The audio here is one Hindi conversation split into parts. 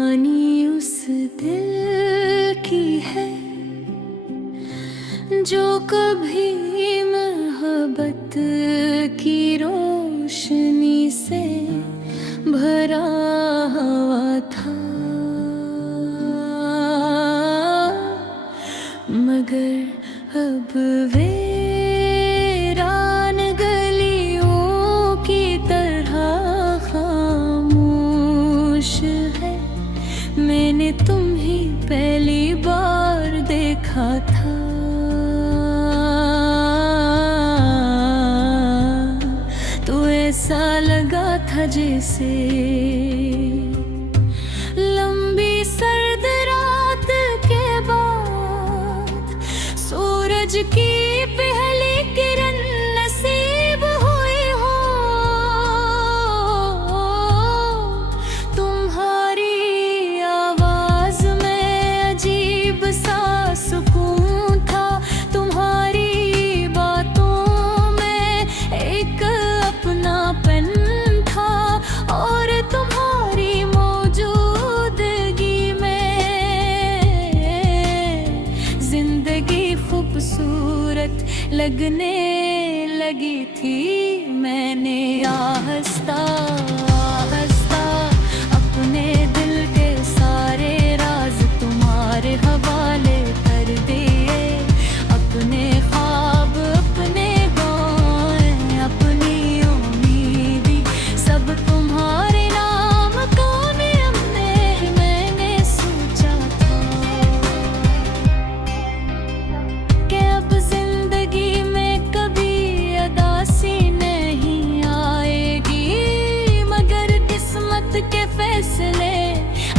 कहानी उस दिल की है जो कभी मोहब्बत की रोशनी से भरा हुआ था, मगर अब वीरान गलियों की तरह खामोश है। मैंने तुम्हें पहली बार देखा था, तो ऐसा लगा था जैसे लंबी सर्द रात के बाद सूरज की पहली किरण नसीब हुई हो। तुम्हारी आवाज में अजीब सा सुकून था, तुम्हारी बातों में एक अपनापन था, और तुम्हारी मौजूदगी में जिंदगी खूबसूरत लगने लगी थी। मैंने आहिस्ता आहिस्ता अपने दिल के सारे राज तुम्हारे हवाले कर दिए, अपने ख्वाब अपने गाएं अपनी उम्मीदी सब तुम्हारे नाम का मैंने सोचा था कि अब जिंदगी में कभी अदासी नहीं आएगी, मगर किस्मत के फैसले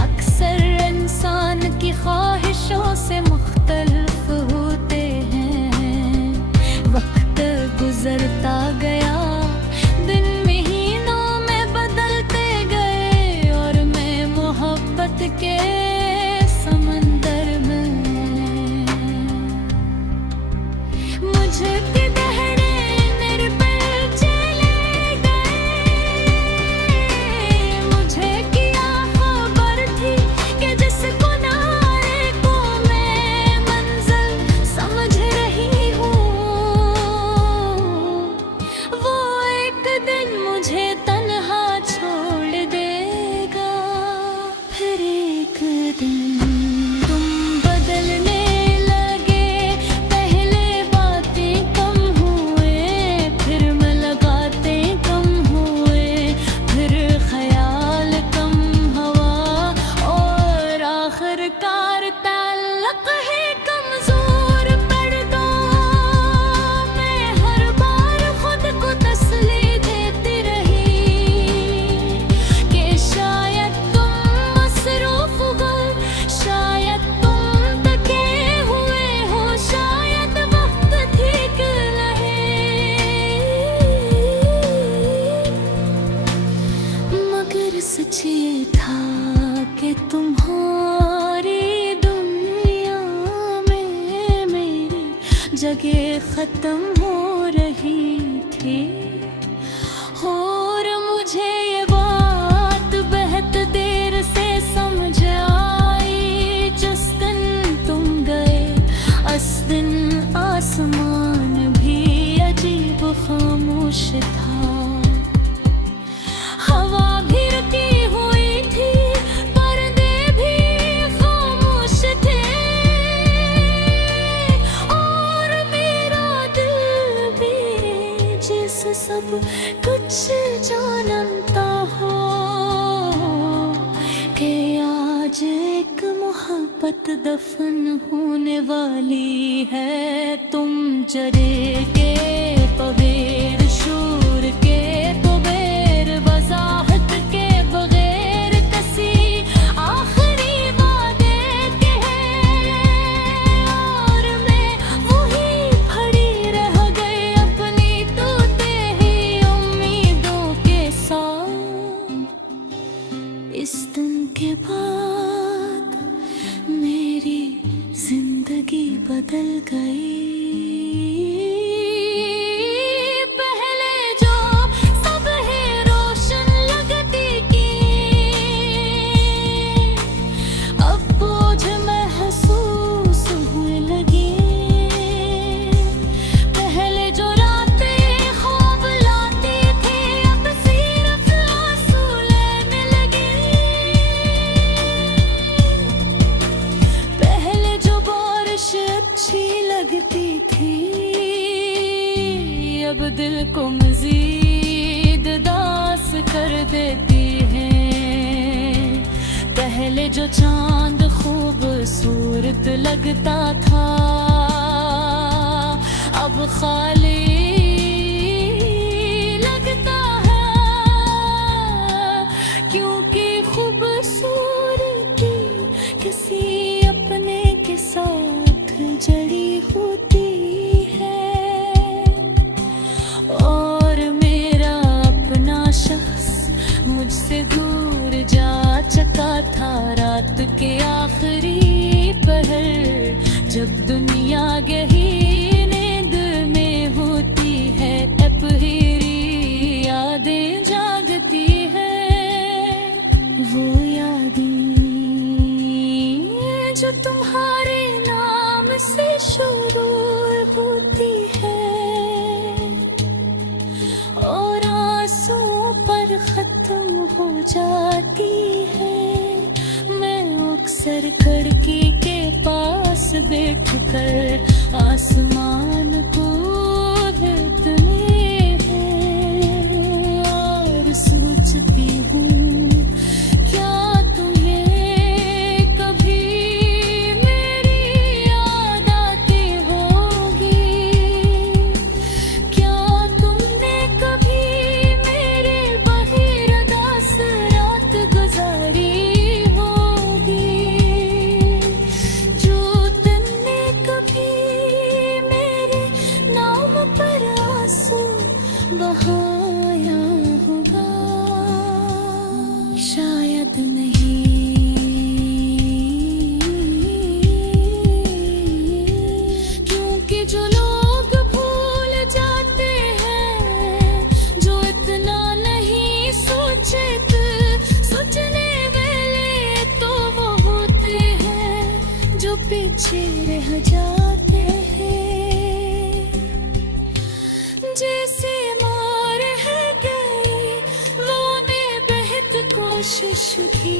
अक्सर इंसान की ख्वाहिशों से मुख्तलिफ होते हैं। वक्त गुजरता गया, दिन महीनों में बदलते गए, और मैं मोहब्बत के समंदर में मुझे किधरे निर्भय चले गए। मुझे क्या खबर थी कि जिस किनारे को मैं मंजिल समझ रही हूँ, वो एक दिन मुझे तन्हा छोड़ देगा। फिर एक दिन तुम बदलने लगे, पहले बातें कम हुए, फिर मुलाकातें कम हुए, फिर ख्याल कम हुआ, और आखिरकार ताल्लुक है कमजोर पड़ गया। मैं हर बार खुद को तसल्ली देती रही कि शायद तुम मसरूफ हो, शायद तुम थके हुए हो, शायद वक्त ठीक नहीं, मगर सच ये था कि तुम्हारी दुनिया में मेरी जगह खत्म हो रही थी। और मुझे ये बात बहुत देर से समझ आई, जिस दिन तुम गए उस दिन आसमान भी अजीब खामोश था। हवा भी रुकी हुई थी, पर्दे भी खामोश थे, और मेरा दिल भी जैसे सब कुछ जानता हो कि आज एक मोहब्बत दफन होने वाली है। तुम जरे के बगैर शूर के तो बेर वजाहत के बगैर कसी आखिरी वादे के हैं, और मैं वही खड़ी रह गई अपनी टूटे ही उम्मीदों के साथ। इस दिन के बाद मेरी जिंदगी बदल गई। पहले जो सब है रोशन लगती की पहले जो चांद खूबसूरत लगता था, अब खाली लगता है, क्योंकि खूबसूरती किसी अपने के साथ जड़ी होती है। और मेरा अपना शख्स मुझसे दूर जा चुका था रात के आखिरी पहर, जब दुनिया गहरी नींद में होती है, अपहरी यादें जागती है। वो यादें जो तुम्हारे नाम से शुरू होती है और आंसुओं पर खत्म हो जाती है। मैं अक्सर खिड़की के पास बैठकर आसमान को देखती और सोचती हूँ, क्या तुम्हें कभी मेरी याद आती होगी? क्या तुमने कभी मेरे बहिर उदास रात गुजारी होगी? जो तुमने कभी मेरे नाम पर आंसू बहाया होगा, शायद नहीं। क्योंकि जो लोग भूल जाते हैं, जो इतना नहीं सोचते, सोचने वाले तो वो होते हैं जो पीछे रह जाते हैं। जैसे मार है गए वो ने बेहद कोशिश की,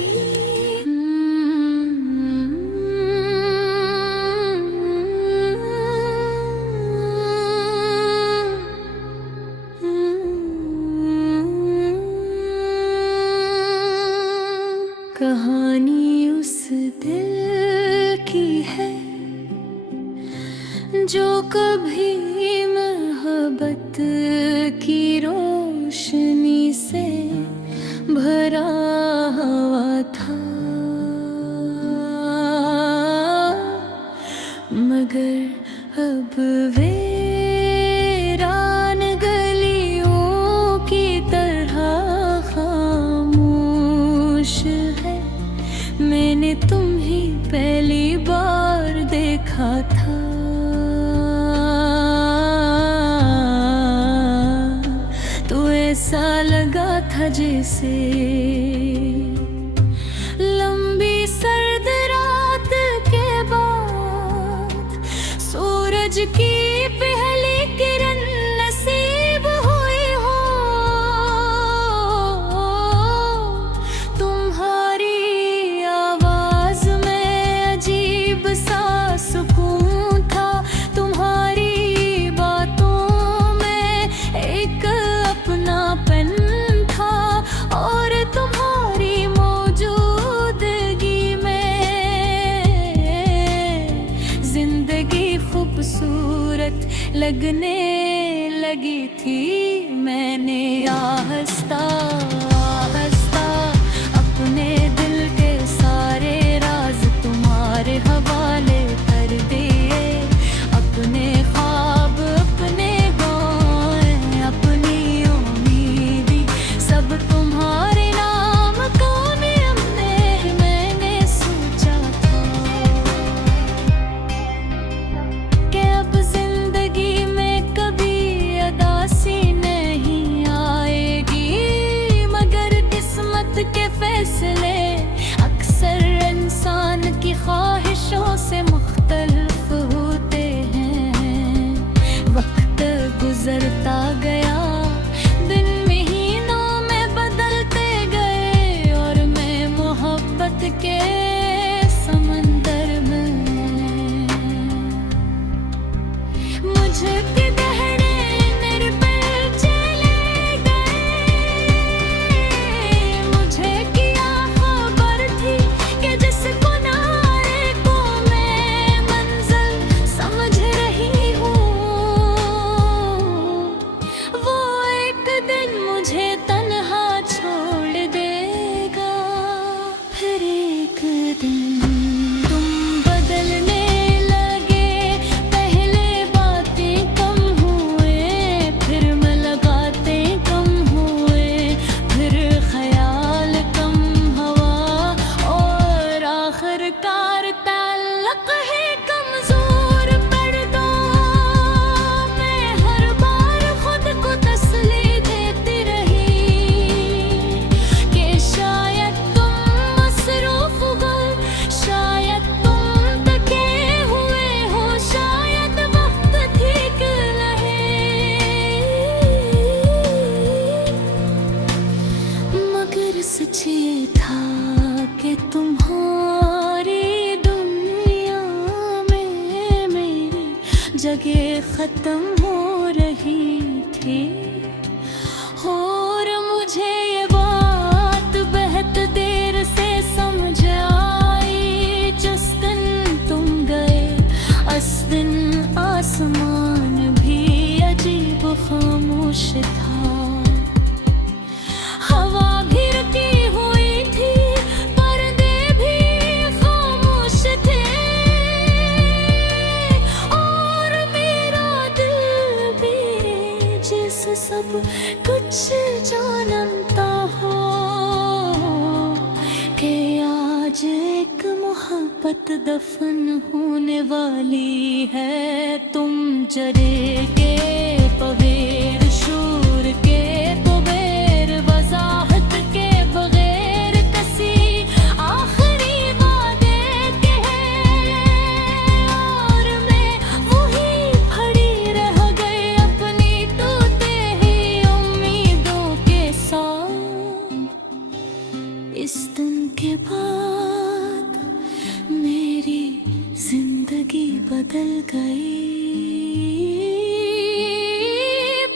कहानी उस दिल की है जो कभी मोहब्बत की रोशनी से भरा हुआ था, मगर अब वीरान गलियों की तरह खामोश है। मैंने तुम्हें पहली बार देखा था, तो ऐसा लगा था जैसे लंबी सर्द रात के बाद सूरज की पहली किरण नसीब हुई हो। तुम्हारी आवाज में अजीब सा सुकून था, तुम्हारी बातों में एक अपनापन था, और तुम्हारी मौजूदगी में जिंदगी खूबसूरत लगने लगी थी। मैंने आहिस्ता आहिस्ता अपने दिल के सारे राज तुम्हारे हवाले कर दिए, अपने ख्वाब अपने गाएं अपनी उम्मीदी सब तुम्हारे नाम का मैंने सोचा था कि अब जिंदगी में कभी अदासी नहीं आएगी, मगर किस्मत के फैसले अक्सर इंसान की ख्वाहिशों से मुख्तलिफ होते हैं। वक्त गुजरता गया, दिन महीनों में बदलते गए, और मैं मोहब्बत के समंदर में मुझे किधरे निर्बल चले गए। मुझे क्या खबर थी कि जगह खत्म हो रही थी। और मुझे ये बात बहुत देर से समझ आई, जिस दिन तुम गए उस दिन आसमान भी अजीब खामोश था। हवा भी रुकी हुई थी, पर्दे भी खामोश थे, और मेरा दिल भी जैसे सब कुछ जानता हो कि आज एक मोहब्बत दफन होने वाली है। तुम जरे के बगैर शूर के, तो बेर वजाहत के बगैर कसी आखिरी वादे के हैं। और मैं वही खड़ी रह गई अपनी टूटे ही उम्मीदों के साथ। इस दिन के बाद मेरी जिंदगी बदल गई।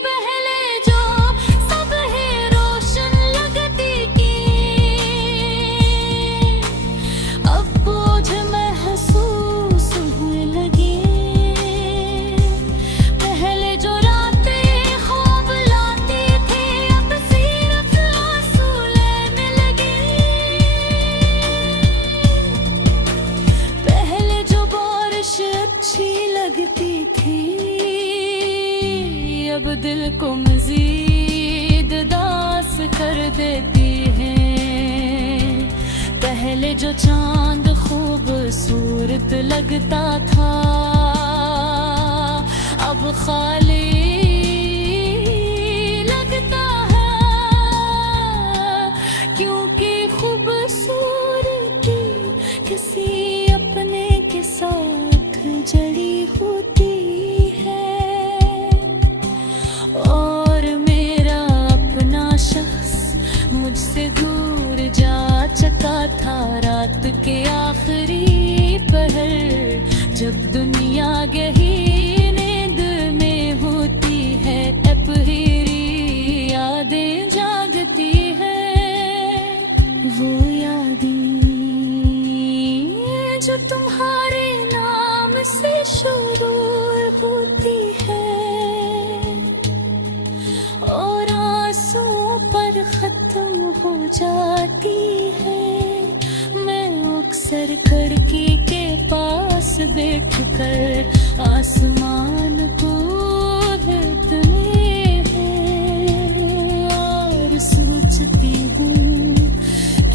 पहले जो सुबह रोशन लगती की, अब बोझ महसूस होने लगी। पहले जो रातें ख्वाब लाती थी, अब सिर्फ आंसू लेने लगी। पहले जो बारिश अच्छी लगती थी, अब दिल को मजीद दास कर देती है। पहले जो चांद खूबसूरत लगता था, अब खाली लगता है। क्योंकि खूबसूरती किसी अपने के साथ जड़ी होती है। और मेरा अपना शख्स मुझसे दूर जा चुका था रात के आखिरी पहर, जब दुनिया गही नींद में होती है। अपहरी यादें जागती है, वो यादें जो तुम्हारे नाम से शुरू होती है, और आंसुओं पर खत्म हो जाती है। मैं अक्सर खिड़की के पास बैठकर आसमान को देखती है, और सोचती हूँ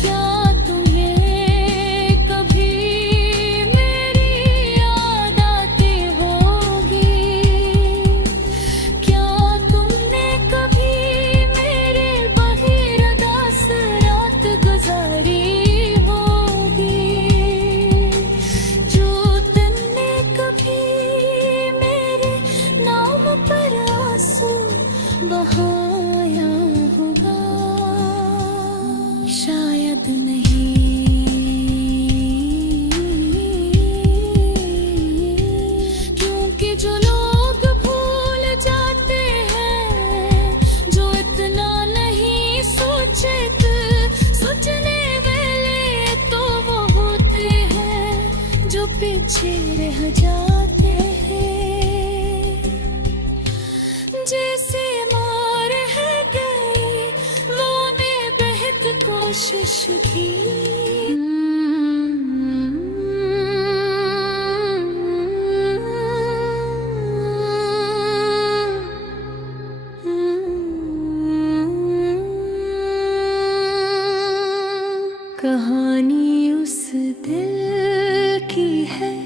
क्या तुम्हें कभी मेरी याद आती होगी। क्या तुमने कभी मेरे बग़ैर उदास रात गुजारी होगी। जो तुमने कभी मेरे नाम पर आंसू बहाया होगा। शायद नहीं, क्योंकि जो लोग भूल जाते हैं, जो इतना नहीं सोचते, सोचने वाले तो वो होते हैं जो पीछे रह जाते हैं। जैसे मार है गए वो ने बेहद कोशिश की। कहानी उस दिल की है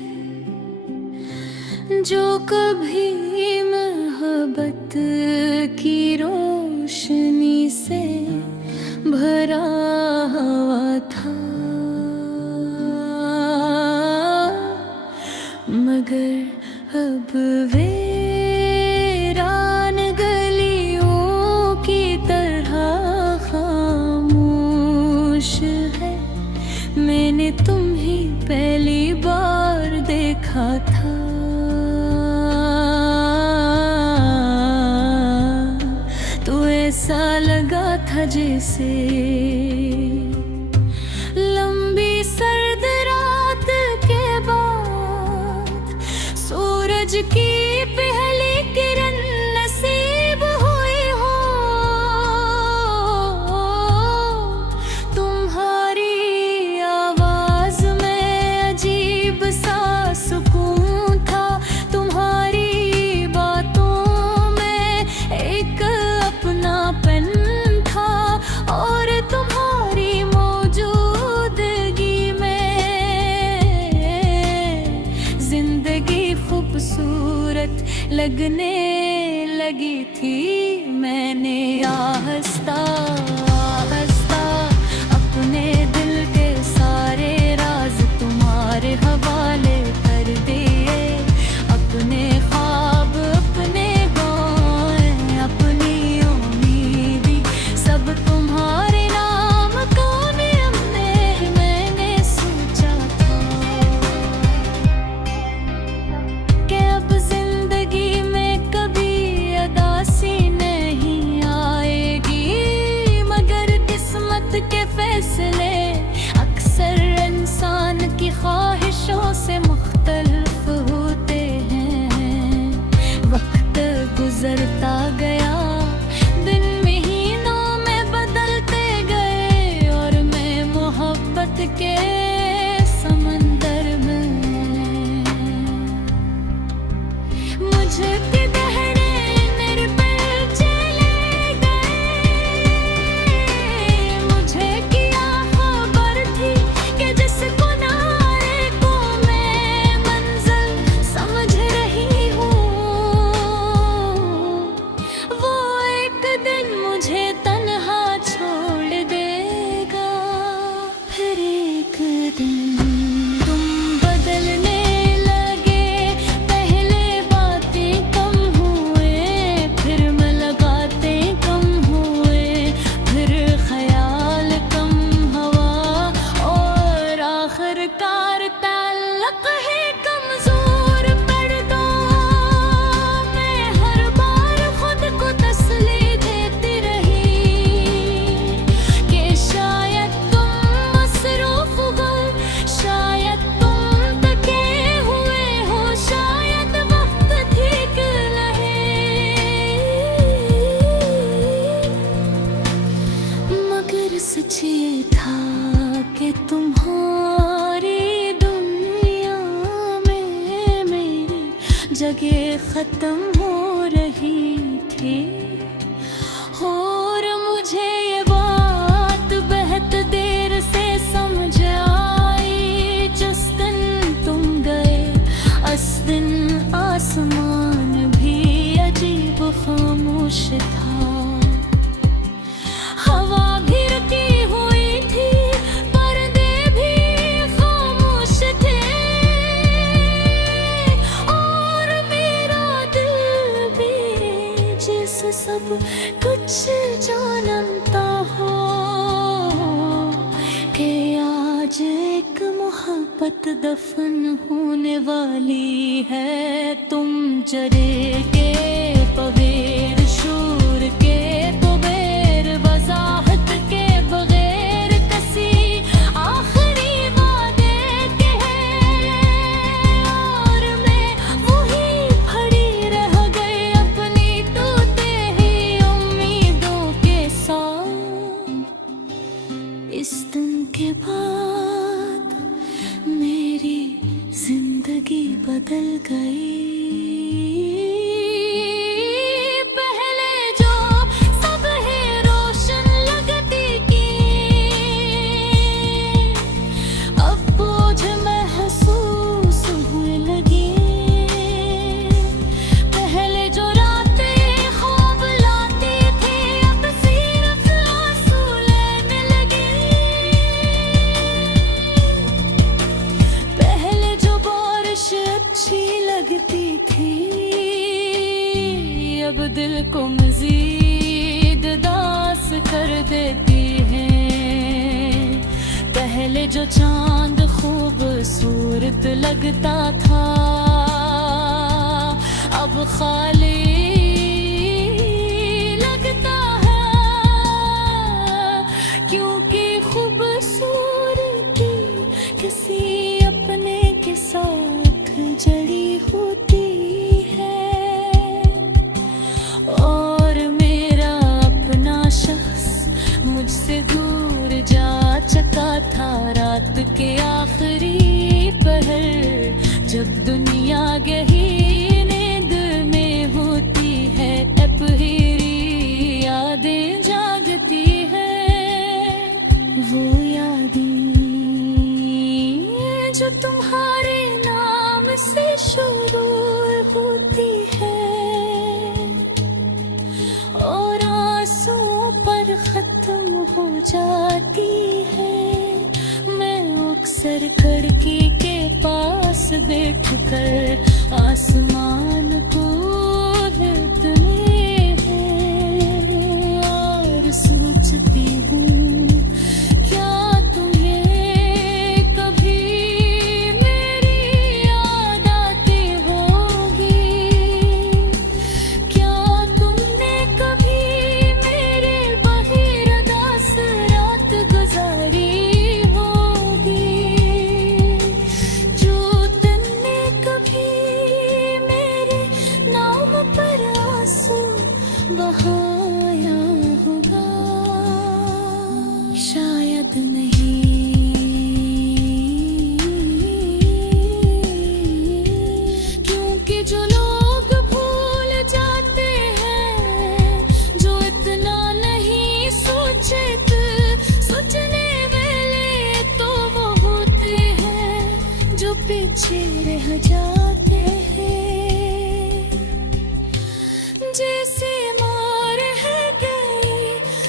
जो कभी मोहब्बत की रोशनी से भरा हुआ था, मगर अब वीरान गलियों की तरह खामोश है। मैंने तुम्हें पहली बार देखा था, तरह जैसे लंबी सर्द रात के बाद सूरज की पहली किरण नसीब हुई हो। तुम्हारी आवाज में अजीब सा सुकून था, तुम्हारी बातों में एक अपनापन था, और तुम्हारी मौजूदगी में जिंदगी खूबसूरत लगने लगी थी। मैंने आहिस्ता आहिस्ता अपने दिल के सारे राज तुम्हारे हवाले कर दिए। अपने ख्वाब, अपने गाएं, अपनी उम्मीदी सब तुम्हारे नाम का मैंने सोचा था कि अब जिंदगी में कभी उदासी नहीं आएगी। मगर किस्मत के फैसले अक्सर इंसान की ख्वाहिशों से मुख्तलिफ होते हैं। वक्त गुजरता गया, दिन महीनों में बदलते गए, और मैं मोहब्बत के समंदर में मुझे किधरे निर्बल चले गए। मुझे क्या खबर थी कि जिस किनारे को मैं मंजिल समझ रही हूँ, वो एक दिन मुझे तन्हा छोड़ देगा। फिर एक दिन तुम बदलने लगे, पहले बातें कम हुए, फिर मुलाकातें कम हुए, फिर ख्याल कम हुआ, और आखिरकार ताल्लुक है कमजोर पड़ दो। मैं हर बार खुद को तसल्ली देती रही कि शायद तुम मसरूफ हो, शायद तुम थके हुए हो, शायद वक्त ठीक लहे। मगर सच ये था कि तुम्हारी दुनिया में मेरी जगह खत्म हो रही थी। और मुझे ये बात बहुत देर से समझ आई, जिस दिन तुम गए उस दिन आसमान भी अजीब खामोश था। हवा भी रुकी हुई थी, पर्दे भी खामोश थे, और मेरा दिल भी जैसे सब कुछ जानता हो कि आज एक मोहब्बत दफन होने वाली है। तुम जरे के पवेर शूर के कुबेर वजाहत के बगैर कसी आखिरी वादे के हैं, और मैं वही खड़ी रह गई अपनी टूटे ही उम्मीदों के साथ। इस दिन के बाद मेरी जिंदगी बदल गई। पहले जो सब है रोशन लगती की, अब बोझ महसूस हुए लगी। पहले जो रातें ख्वाब लाती थी, अब सिर्फ आंसू लेने लगी। पहले जो बारिश अच्छी लगती थी, अब दिल को मजीद दास कर देती है। पहले जो चांद खूबसूरत लगता था, अब खाली लगता है। के आखिरी पहर, जब दुनिया गही नींद में होती है अपहरी, यादें जागती है वो यादें जो तुम्हारे नाम से शुरू होती है और आंसुओं पर खत्म हो जाती है। मैं अक्सर खिड़की के पास बैठकर आसमान को देखती है और सोचती हूँ क्या तुम्हें कभी मेरी याद आती होगी, क्या तुमने कभी मेरे बहिरदास रात गुजारी होगी, जो तुमने कभी मेरे नाम पर आंसू बहाया होगा। शायद नहीं, क्योंकि जो लोग भूल जाते हैं, जो इतना नहीं सोचते, सोचने वाले तो वो होते हैं जो पीछे रह जाते हैं। जैसे मार है गए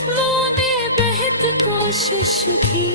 वो ने बेहद कोशिश की,